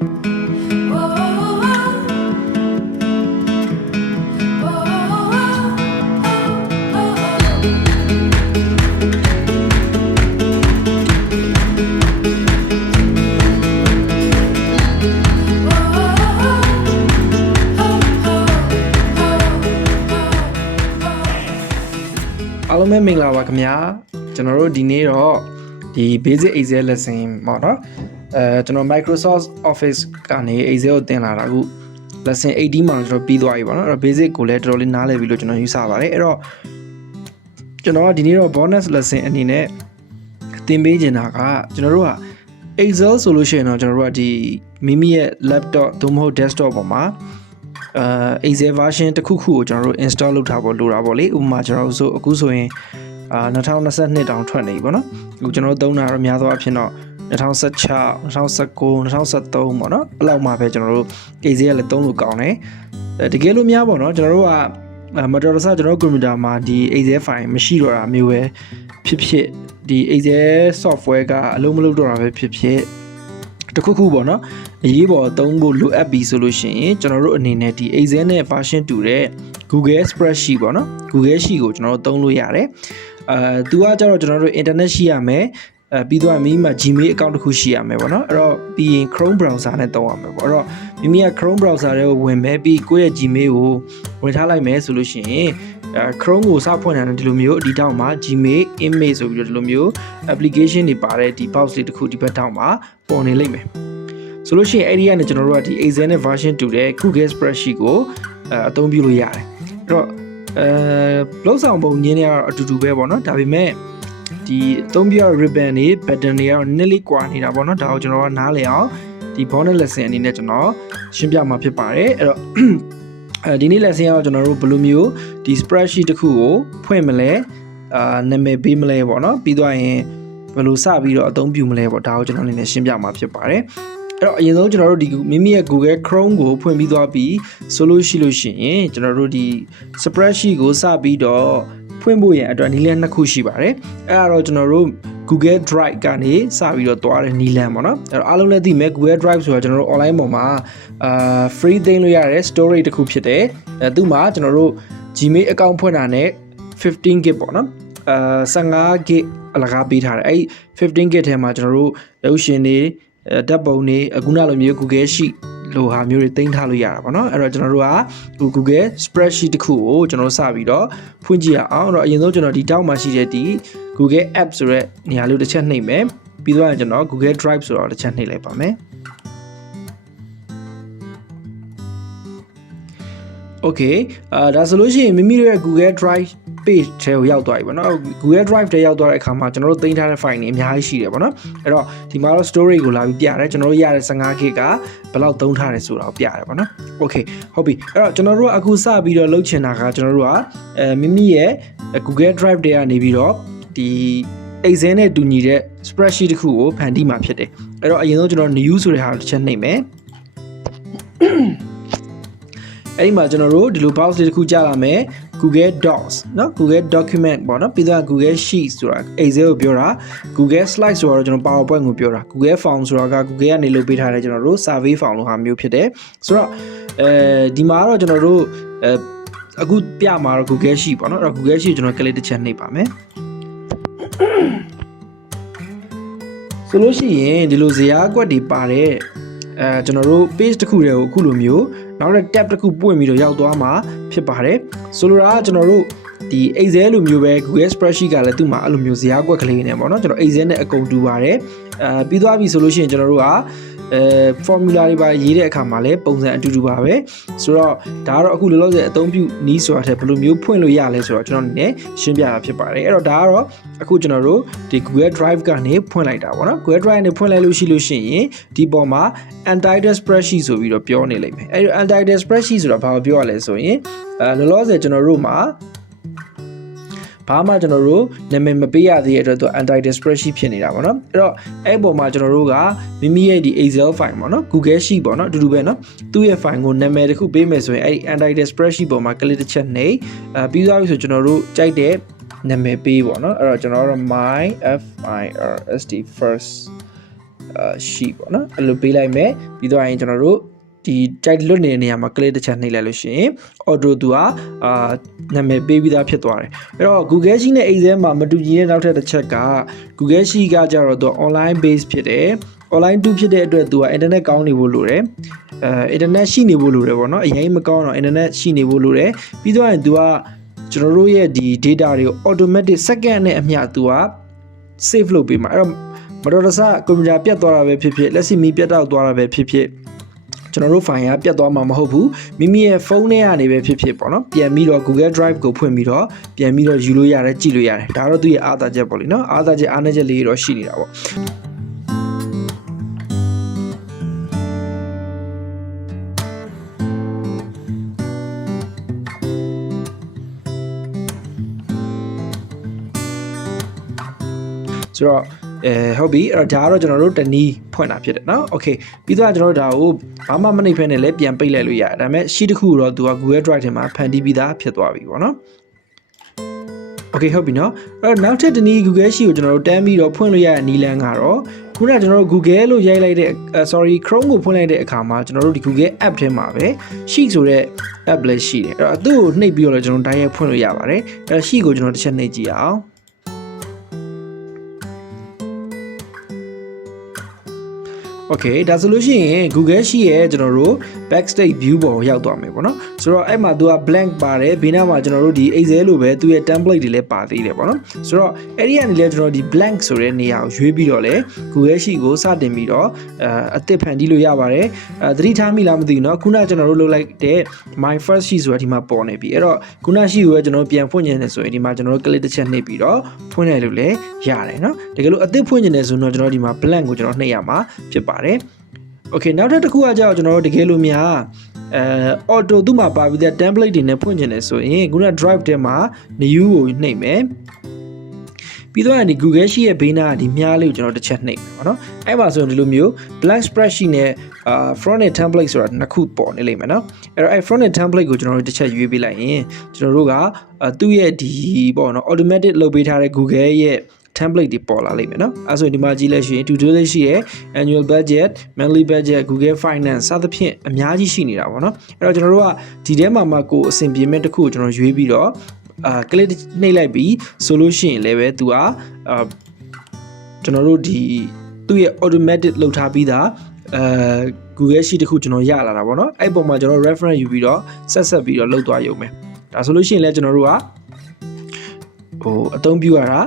အားလုံးပဲမင်္ဂလာပါခင်ဗျာကျွန်တော်တို့ဒီနေ့တော့ဒီ basic Excel lesson ပေါ့နော်ကျွန်တော် Microsoft Office ကနေ Excel ကိုသင်လာတာအခု lesson 18မှာကျွန်တော်ပြီးသွားပြီပေါ့နော်အဲ့တော့ basic ကိုလည်းတော်တော်လေးနားလည်ပြီလို့ကျွန်တော်ယူဆပါတယ်အဲ့တော့ကျွန်တော်ကဒီနေ့တော့ bonus lesson အနေနဲ့သင်ပေးချင်တာကကျွန်တော်တို့က Excel ဆိုလို့ရှိရင်တော့ကျွန်တော်တို့ကဒီမိမိရဲ့ laptop သို့မဟုတ် desktop ပေါ်မှာExcel version တစ်ခုခုကိုကျွန်တော်တို့ install လုပ်ထားဖို့လိုတာပေါ့လေဥပမာကျွန်တော်တို့အခုဆိုရင်2022တောင်ထွက်နေပြီပေါ့နော်အခုကျွန်တော်တို့သုံးတာတော့များသောအားဖြင့်တော့2016 2019 2023ပေါ့နော်အဲ့လောက်မှပဲကျွန်တော်တို့ Excel ကလည်းသုံးလို့ကောင်းတယ်တကယ်လို့များပေါ့နော်ကျွန်တော်တို့ကမတော်တဆကျွန်တော်တို့ကွန်ပျူတာမှာဒီ Excel file မရှိတော့တာမျိုးပဲဖြစ်ဒီ Excel software ကအလုံးမလုပ်တော့တာပဲဖြစ်တခုခုပေါ့နော်အရေးပေါ်သုံးဖို့လိုအပ်ပြီဆိုလို့ရှိရင်ကျွန်တော်တို့အနေနဲ့ဒီ Excel နဲ့ version တူတဲ့ Google Spreadsheet ပေါ့နော် Google Sheet ကိုကျွန်တော်တို့သုံးလို့ရတယ်သူကကြတော့ကျွန်တော်တို့ internet ရှိရမယ်ပြီးတော့မိမိမှာ Gmail account တစ်ခုရှိရမယ်ပေါ့နော်အဲ့တော့ပြီးရင် Chrome browser နဲ့သုံးရမယ်ပေါ့အဲ့တော့မိမိက Chrome browser တွေကိုဝင်မယ်ပြီးကိုယ့်ရဲ့ Gmail ကိုဝင်ထားလိုက်မယ်ဆိုလို့ရှိရင်Chrome ကိုစဖွင့်တာဒီလိုမျိုးဒီတောက်မှာ Gmail image ဆိုပြီးတော့ဒီလိုမျိုး application တွေပါတဲ့ဒီ box လေးတစ်ခုဒီဘက်တောက်မှာပေါ်နေလိမ့်မယ်ဆိုလို့ရှိရင်အဲ့ဒီကနေကျွန်တော်တို့ကဒီ Excel နဲ့ version တူတဲ့ Google Spreadsheet ကိုအသုံးပြုလို့ရတယ်အဲ့တော့လောက်ဆောင်ပုံညင်းတွေကတော့အတူတူပဲပေါ့နော်ဒါပေမဲ့ဒီအသုံးပြုရ ribbon တွေ button တွေကတော့နည်းလေးကွာနေတာပေါ့နော်ဒါကိုကျွန်တော်ကနားလည်အောင်ဒီ bonus lesson အနေနဲ့ကျွန်တော်ရှင်းပြမှာဖြစ်ပါတယ်အဲ့တော့ဒီနေ့ lesson ကတော့ကျွန်တော်တို့ဘယ်လိုမျိုးဒီ spreadsheet တစ်ခုကိုဖွင့်မလဲနာမည်ပေးမလဲပေါ့နော်ပြီးသွားရင်ဘယ်လိုစပြီးတော့အသုံးပြုမလဲပေါ့ဒါကိုကျွန်တော်အနေနဲ့ရှင်းပြမှာဖြစ်ပါတယ်အဲ့တော့အရင်ဆုံးကျွန်တော်တို့ဒီမိမိရဲ့ Google Chrome ကိုဖွင့်ပြီးသွားပြီးဆိုလို့ရှိရင်ကျွန်တော်တို့ဒီ spreadsheet ကိုစပြီးတော့ဖွင့်ဖို့ရန်အတွက်နည်းလမ်းနှစ်ခုရှိပါတယ်အဲ့ဒါတော့ကျွန်တော်တို့ Google Drive ကနေစပြီးတော့တွားတဲ့နည်းလမ်းပေါ့နော်အဲ့တော့အားလုံးလည်းသိမယ် Google Drive ဆိုတာကျွန်တော်တို့ online ပေါ်မှာfree သိမ်းလို့ရတဲ့ storage တစ်ခုဖြစ်တယ်သူ့မှာကျွန်တော်တို့ Gmail account ဖွင့်တာနဲ့ 15GB ပေါ့နော်15GB အလကားပေးထားတယ်အဲ့ 15GB ထဲမှာကျွန်တော်တို့ရုပ်ရှင်တွေဓာတ်ပုံတွေအခုနောက်လိုမျိုး Google Sheet လိုဟာမျိုးတွေတင်ထားလို့ရတာပေါ့နော်အဲ့တော့ကျွန်တော်တို့က Google Spreadsheet တစ်ခုကိုကျွန်တော်စပြီးတော့ဖွင့်ကြည့်ရအောင်အဲ့တော့အရင်ဆုံးကျွန်တော်ဒီတောက်မှာရှိတဲ့ဒီ Google App ဆိုတဲ့နေရာလေးတစ်ချက်နှိပ်မယ်ပြီးတော့ကျွန်တော် Google Drive ဆိုတော့တစ်ချက်နှိပ်လိုက်ပါမယ်Okay ဒါဆိုလို့ရှိရင်မိမိတို့ရဲ့ Google Drive page ထဲကိုရောက်သွားပြီပေါ့နော် Google Drive ထဲရောက်သွားတဲ့အခါမှာကျွန်တော်တို့တင်ထားတဲ့ file တွေအများကြီးရှိတယ်ပေါ့နော်အဲ့တော့ဒီမှာတော့ storage ကိုလာပြီးပြရတယ်ကျွန်တော်တို့ရတဲ့ 15GB ကဘယ်လောက်သုံးထားတယ်ဆိုတာကိုပြရတယ်ပေါ့နော် Okay ဟုတ်ပြီအဲ့တော့ကျွန်တော်တို့အခုစပြီးတော့လုပ်ချင်တာကကျွန်တော်တို့ကမိမိရဲ့ Google Drive ထဲကနေပြီးတော့ဒီ Excel နဲ့တူညီတဲ့ spreadsheet တစ်ခုကိုဖန်တီးမှာဖြစ်တယ်အဲ့တော့အရင်ဆုံးကျွန်တော် new ဆိုတဲ့ဟာကိုတစ်ချက်နှိပ်မယ်အဲ့ဒီမှာကျွန်တော်တို့ဒီလို box လေးတစ်ခုကြာလာမယ် Google Docs เนาะ Google Document ပေါ့เนาะပြီးတော့ Google Sheets ဆိုတာ Excel ကိုပြောတာ Google Slides ဆိုတော့ကျွန်တော် PowerPoint ကိုပြောတာ Google Form ဆိုတာက Google ကနေလုပ်ပေးထားတဲ့ကျွန်တော်တို့ survey form လိုဟာမျိုးဖြစ်တယ်ဆိုတော့ဒီမှာတော့ကျွန်တော်တို့အခုပြမှာတော့ Google Sheet ပေါ့เนาะအဲ့တော့ Google Sheet ကျွန်တော် click တစ်ချက်နှိပ်ပါမယ်ဆိုလို့ရှိရင်ဒီလိုဇယားကွက်တွေပါတဲ့ကျွန်တော်တို့ page တစ်ခုတည်းကိုအခုလိုမျိုးနောက်တဲ့ tab တစ်ခုပွင့်ပြီးတော့ရောက်သွားမှာဖြစ်ပါတယ်ဆိုလိုတာကကျွန်တော်တို့ဒီ Excel လိုမျိုးပဲ Google Spreadsheet ကလည်းသူ့မှာအဲ့လိုမျိုးဇယားကွက်ကလေးနေပေါ့နော်ကျွန်တော် Excel နဲ့အကုန်တူပါတယ်ပြီးသွားပြီဆိုလို့ရှိရင်ကျွန်တော်တို့ကformula တွေပါရေးတဲ့အခါမှာလည်းပုံစံအတူတူပါပဲဆိုတော့ဒါကတော့အခုလောလောဆယ်အသုံးပြုနည်းဆိုတာထက်ဘယ်လိုမျိုးဖွင့်လို့ရလဲဆိုတော့ကျွန်တော်အနေနဲ့ရှင်းပြတာဖြစ်ပါတယ်အဲ့တော့ဒါကတော့အခုကျွန်တော်တို့ဒီ Google Drive ကနေဖွင့်လိုက်တာပေါ့နော် Google Drive နဲ့ဖွင့်လိုက်လို့ရှိရင်ဒီပေါ်မှာ untitled spreadsheet ဆိုပြီးတော့ပြောနေလိမ့်မယ်အဲ့ဒီ untitled spreadsheet ဆိုတာဘာကိုပြောရလဲဆိုရင်လောလောဆယ်ကျွန်တော်တို့မှာဘာမှကျွန်တော်တို့နာမည်မပေးရသေးတဲ့အတွက်သူ untitled spreadsheet ဖြစ်နေတာပေါ့နော်အဲ့တော့အဲ့ပေါ်မှာကျွန်တော်တို့ကမိမိရဲ့ဒီ Excel file ပေါ့နော် Google Sheet ပေါ့နော်အတူတူပဲနော်သူ့ရဲ့ file ကိုနာမည်တစ်ခုပေးမယ်ဆိုရင်အဲ့ဒီ untitled spreadsheet ပေါ်မှာ click တစ်ချက်နှိပ်ပြီးသွားပြီဆိုကျွန်တော်တို့ကြိုက်တဲ့နာမည်ပေးပေါ့နော်အဲ့တော့ကျွန်တော်တို့ my first ရှိပေါ့နော်အဲ့လိုပေးလိုက်မယ်ပြီးတော့ရင်ကျွန်တော်တို့ဒီတိုက်လွတ်နေတဲ့နေရာမှာ click တစ်ချက်နှိပ်လိုက်လို့ရှိရင် auto သူကနာမည်ပေးပြီးသားဖြစ်သွားတယ်အဲ့တော့ Google Sheet နဲ့ Excel မှာမတူညီတဲ့နောက်ထပ်တစ်ချက်က Google Sheet ကကြတော့သူ online base ဖြစ်တယ် online 2ဖြစ်တဲ့အတွက်သူက internet ကောင်းနေဖို့လိုတယ်internet ရှိနေဖို့လိုတယ်ပေါ့နော်အရင်မကောင်းတော့ internet ရှိနေဖို့လိုတယ်ပြီးတော့ရင်သူကကျွန်တော်တို့ရဲ့ဒီ data တွေကို automatic second နဲ့အမျှသူက save လုပ်ပေးမှာအဲ့တော့မတော်တဆကွန်ပျူတာပြတ်သွားတာပဲဖြစ်ဖြစ်လက်ရှိမီပြတ်တောက်သွားတာပဲဖြစ်ဖြစ်ကျွန်တော်တို့ file ကပြတ်သွားမှာမဟုတ်ဘူးမိမိရဲ့ဖုန်းထဲကနေပဲဖြစ်ဖြစ်ပေါ့နော်ပြန်ပြီးတော့ Google Drive ကိုဖွင့်ပြီးတော့ပြန်ပြီးတော့ယူလို့ရတယ်ကြည့်လို့ရတယ်ဒါတော့သူ့ရဲ့အားသာချက်ပေါ့လေနော်အားသာချက်အားနည်းချက်လေးတော့ရှိနေတာပေါ့ဆိုတော့ဟုတ်ပြီအဲ့တော့ဒါကတော့ကျွန်တော်တို့တနည်းဖွင့်တာဖြစ်တယ်เนาะโอเคပြီးတော့ကျွန်တော်တို့ဒါကိုဘာမှမနှိပ်ဖဲနဲ့လည်းပြန်ပိတ်လိုက်လို့ရတယ်ဒါပေမဲ့ sheet တစ်ခုတော့သူက Google Drive ထဲမှာဖန်တီးပြီးသားဖြစ်သွားပြီပေါ့နော်โอเคဟုတ်ပြီเนาะအဲ့တော့နောက်ထပ်တနည်း Google Sheet ကိုကျွန်တော်တို့တန်းပြီးတော့ဖွင့်လို့ရတဲ့နည်းလမ်းကတော့ခုနကကျွန်တော်တို့ Google လို့ရိုက်လိုက်တဲ့ Chrome ကိုဖွင့်လိုက်တဲ့အခါမှာကျွန်တော်တို့ဒီ Google app ထဲမှာပဲ Sheet ဆိုတဲ့ app လည်းရှိတယ်အဲ့တော့သူ့ကိုနှိပ်ပြီးတော့လည်းကျွန်တော်တို့ direct ဖွင့်လို့ရပါတယ်အဲ့တော့ Sheet ကိုကျွန်တော်တစ်ချက်နှိပ်ကြည့်အောင်โอเคဒါဆိုလို့ရှိရင် Google Sheet ရဲ့ကျွန်တော်တို့ backstage view ပေါ်ကိုရောက်သွားမယ်ပေါ့နော်ဆိုတော့အဲ့မှာသူက blank ပါတယ်ဘေးနားမှာကျွန်တော်တို့ဒီ Excel လိုပဲသူရဲ့ template တွေလည်းပါသေးတယ်ပေါ့နော်ဆိုတော့အဲ့ဒီကနေလည်းကျွန်တော်ဒီ blank ဆိုတဲ့နေရာကိုရွေးပြီးတော့လေ Google Sheet ကိုစတင်ပြီးတော့အသစ်ဖန်တီးလို့ရပါတယ်သတိထားမိလားမသိဘူးเนาะခုနကကျွန်တော်တို့လုပ်လိုက်တဲ့ my first sheet ဆိုတာဒီမှာပေါ်နေပြီအဲ့တော့ခုန sheet ကိုကျွန်တော်ပြန်ဖွင့်နေတယ်ဆိုရင်ဒီမှာကျွန်တော်တို့ click တစ်ချက်နှိပ်ပြီးတော့ဖွင့်လိုက်လို့လည်းရတယ်เนาะတကယ်လို့အသစ်ဖွင့်နေတယ်ဆိုတော့ကျွန်တော်ဒီမှာ blank ကိုကျွန်တော်နှိပ်ရမှာဖြစ်ပါတယ်โอเคနောက်တစ်ခုကကြောက်ကျွန်တော်တို့တကယ်လို့များauto သူ့မှာပါပြီးတဲ့ template တွေနဲ့ဖွင့်ချင်တယ်ဆိုရင်ခုန drive ထဲမှာ new ကိုနှိပ်မယ်ပြီးတော့ဒီ Google Sheet ရဲ့ဘေးနားဒီမြားလေးကိုကျွန်တော်တစ်ချက်နှိပ်မယ်ပေါ့နော်အဲ့မှာဆိုရင်ဒီလိုမျိုး blank spreadsheet နဲ့front end template ဆိုတာနှစ်ခုပေါ်နေလိမ့်မယ်နော်အဲ့တော့အဲ့ front end template ကိုကျွန်တော်တို့တစ်ချက်ရွေးပေးလိုက်ရင်ကျွန်တော်တို့ကသူ့ရဲ့ဒီပေါ့နော် automatic လုပ်ပေးထားတဲ့ Google ရဲ့template တွေပေါ်လာလိမ့်မယ်เนาะအဲဆိုရင်ဒီမှာကြည့်လိုက်ရှင် to-do list ရှိရယ် annual budget monthly budget Google Finance စသဖြင့်အများကြီးရှိနေတာပေါ့เนาะအဲ့တော့ကျွန်တော်တို့ကဒီထဲမှာကိုအဆင်ပြေမဲ့တစ်ခုကိုကျွန်တော်ရွေးပြီးတော့click နှိပ်လိုက်ပြီးဆိုလို့ရှိရင်လည်းပဲသူကကျွန်တော်တို့ဒီသူ့ရဲ့ automatic လုပ်ထားပြီးသားGoogle Sheet တစ်ခုကျွန်တော်ရလာတာပေါ့เนาะအဲ့ပုံမှာကျွန်တော် reference ယူပြီးတော့ဆက်ပြီးတော့လုပ်သွားရုံပဲဒါဆိုလို့ရှိရင်လည်းကျွန်တော်တို့ကအသုံးပြုရတာ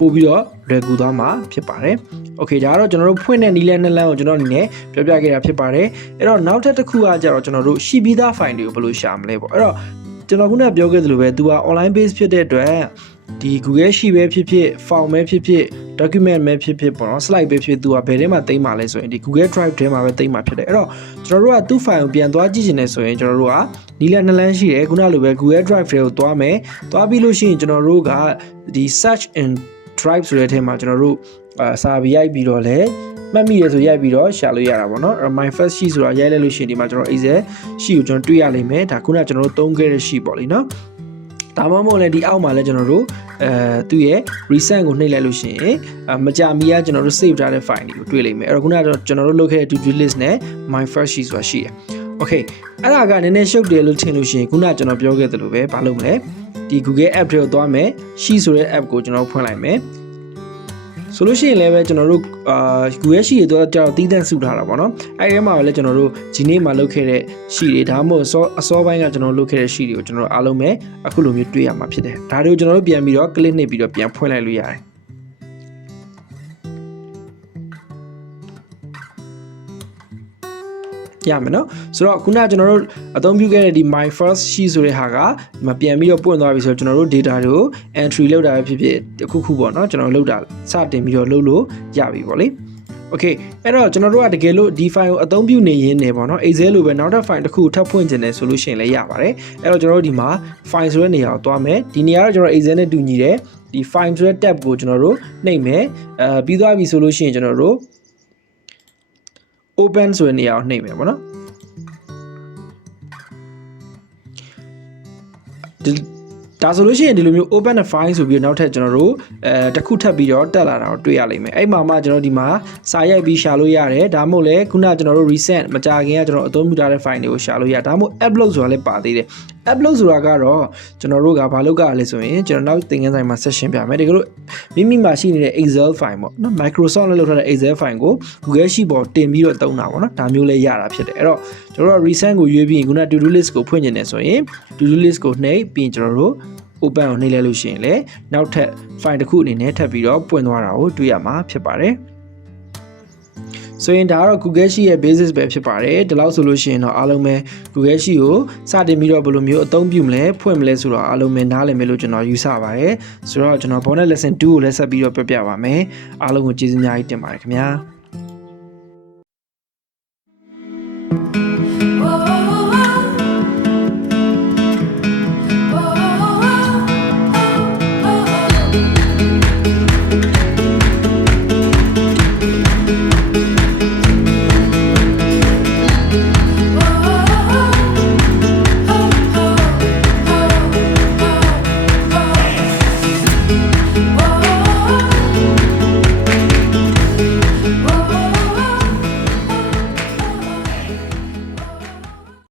ပို့ပြီးတော့လွယ်ကူသွားမှာဖြစ်ပါတယ်โอเคဒါကတော့ကျွန်တော်တို့ဖွင့်တဲ့နည်းလမ်းနှစ်လမ်းကိုကျွန်တော်အနေနဲ့ပြောပြခဲ့တာဖြစ်ပါတယ်အဲ့တော့နောက်ထပ်တစ်ခုကကြတော့ကျွန်တော်တို့ရှိပြီးသား file တွေကိုဘယ်လိုရှာမလဲပေါ့အဲ့တော့ကျွန်တော်ခုနပြောခဲ့သလိုပဲသူက online base ဖြစ်တဲ့အတွက်ဒီ Google Sheet ပဲဖြစ်ဖြစ် file ပဲဖြစ်ဖြစ် document ပဲဖြစ်ဖြစ်ပေါ့နော် slide ပဲဖြစ်သူကဘယ်ထဲမှာသိမ်းမှာလဲဆိုရင်ဒီ Google Drive ထဲမှာပဲသိမ်းမှာဖြစ်တယ်အဲ့တော့ကျွန်တော်တို့ကသူ့ file ကိုပြန်သွားကြည့်ချင်တယ်ဆိုရင်ကျွန်တော်တို့ကနည်းလမ်းနှစ်လမ်းရှိတယ်ခုနလိုပဲ Google Drive ထဲကိုသွားမယ်သွားပြီးလို့ရှိရင်ကျွန်တော်တို့ကဒီ search and drive ဆိုတဲ့အထက်မှာကျွန်တော်တို့စာပြီးရိုက်ပြီးတော့လည်းမှတ်မိရဆိုရိုက်ပြီးတော့ရှာလို့ရတာပေါ့နော် my first sheet ဆိုတာရိုက်လိုက်လို့ရှိရင်ဒီမှာကျွန်တော် Excel sheet ကိုကျွန်တော်တွေ့ရလိမ့်မယ်ဒါခုနကကျွန်တော်တို့သုံးခဲ့တဲ့ sheet ပေါ့လေနော်ဒါမှမဟုတ်လည်းဒီအောက်မှာလည်းကျွန်တော်တို့သူ့ရဲ့ recent ကိုနှိပ်လိုက်လို့ရှိရင်မကြာမီကကျွန်တော်တို့ save ထားတဲ့ file တွေကိုတွေ့လိမ့်မယ်အဲ့တော့ခုနကတော့ကျွန်တော်တို့လုပ်ခဲ့တဲ့ to-do list နဲ့ my first sheet ဆိုတာရှိတယ် okay အဲ့ဒါကနည်းနည်းရှုပ်တယ်လို့ထင်လို့ရှိရင်ခုနကကျွန်တော်ပြောခဲ့သလိုပဲမလုပ်မလဲဒီ Google app တွေကိုသွားမယ် Sheet ဆိုတဲ့ app ကိုကျွန်တော်ဖွင့်လိုက်မယ်ဆိုလို့ရှိရင်လည်းပဲကျွန်တော်တို့Google Sheet တွေတော့ကြောက်တီးသန့်စုထားတာပေါ့နော်အဲဒီထဲမှာလည်းကျွန်တော်တို့ဒီနေ့မှလုပ်ခဲ့တဲ့ sheet တွေဒါမှမဟုတ်အစောပိုင်းကကျွန်တော်လုပ်ခဲ့တဲ့ sheet တွေကိုကျွန်တော်တို့အားလုံးပဲအခုလိုမျိုးတွေ့ရမှာဖြစ်တယ်ဒါတွေကိုကျွန်တော်တို့ပြန်ပြီးတော့ click နှိပ်ပြီးတော့ပြန်ဖွင့်လိုက်လို့ရတယ်ရမယ်နော်ဆိုတော့ခုနကကျွန်တော်တို့အသုံးပြုခဲ့တဲ့ဒီ my first sheet ဆိုတဲ့ဟာကဒီမှာပြန်ပြီးတော့ပွင့်သွားပြီဆိုတော့ကျွန်တော်တို့ data တွေကို entry လုပ်တာပဲဖြစ်ဖြစ်တစ်ခုပေါ့နော်ကျွန်တော်လုပ်တာစတင်ပြီးတော့လုပ်လို့ရပြီပေါ့လေ okay အဲ့တော့ကျွန်တော်တို့ကတကယ်လို့ဒီ file ကိုအသုံးပြုနေရင်းနေပေါ့နော် Excel လိုပဲနောက်ထပ် file တစ်ခုထပ်ဖွင့်ချင်တယ်ဆိုလို့ရှိရင်လည်းရပါတယ်အဲ့တော့ကျွန်တော်တို့ဒီမှာ file ဆိုတဲ့နေရာကိုသွားမယ်ဒီနေရာတော့ကျွန်တော် Excel နဲ့တူညီတယ်ဒီ file ဆိုတဲ့ tab ကိုကျွန်တော်တို့နှိပ်မယ်ပြီးသွားပြီဆိုလို့ရှိရင်ကျွန်တော်တို့ open ဆိုတဲ့နေရာကိုနှိပ်မယ်ပေါ့နော် ဒါဆိုလို့ရှိရင်ဒီလိုမျိုး open a file ဆိုပြီးတော့နောက်ထပ်ကျွန်တော်တို့တစ်ခုထပ်ပြီးတော့တက်လာတာကိုတွေ့ရလိမ့်မယ်အဲ့မှာမှကျွန်တော်ဒီမှာစာရိုက်ပြီးရှာလို့ရတယ်ဒါမှမဟုတ်လည်းခုနကျွန်တော်တို့ recent မကြာခင်ကကျွန်တော်အသုံးပြုထားတဲ့ file တွေကိုရှာလို့ရဒါမှမဟုတ် upload ဆိုတာလည်းပါသေးတယ် upload ဆိုတာကတော့ကျွန်တော်တို့ကဘာလုပ်ကြလဲဆိုရင်ကျွန်တော်နောက်သင်ခန်းစာမှာ session ပြမယ်ဒီကလို့မိမိမှာရှိနေတဲ့ Excel file ပေါ့နော် Microsoft နဲ့လုပ်ထားတဲ့ Excel file ကို Google Sheet ပေါ်တင်ပြီးတော့သုံးတာပေါ့နော်ဒါမျိုးလည်းရတာဖြစ်တယ်အဲ့တော့ကျွန်တော်တို့ recent ကိုရွေးပြီးရင်ခုန to-do list ကိုဖွင့်နေတယ်ဆိုရင် to-do list ကိုနှိပ်ပြီးကျွန်တော်တို့ open ကိုနှိပ်လိုက်လို့ရှိရင်လည်းနောက်ထပ် file တစ်ခုအနေနဲ့ထပ်ပြီးတော့ပွင့်သွားတာကိုတွေ့ရမှာဖြစ်ပါတယ်ဆိုရင်ဒါကတော့ Google Sheet ရဲ့ basis ပဲဖြစ်ပါတယ်ဒီလောက်ဆိုလို့ရှိရင်တော့အားလုံးပဲ Google Sheet ကိုစတင်ပြီးတော့ဘယ်လိုမျိုးအသုံးပြုမလဲဖွင့်မလဲဆိုတော့အားလုံးပဲနားလည်မယ်လို့ကျွန်တော်ယူဆပါတယ်ဆိုတော့ကျွန်တော် bonus lesson 2ကိုလည်းဆက်ပြီးတော့ပြပြပါမယ်အားလုံးကိုကျေးဇူးအများကြီးတင်ပါတယ်ခင်ဗျာ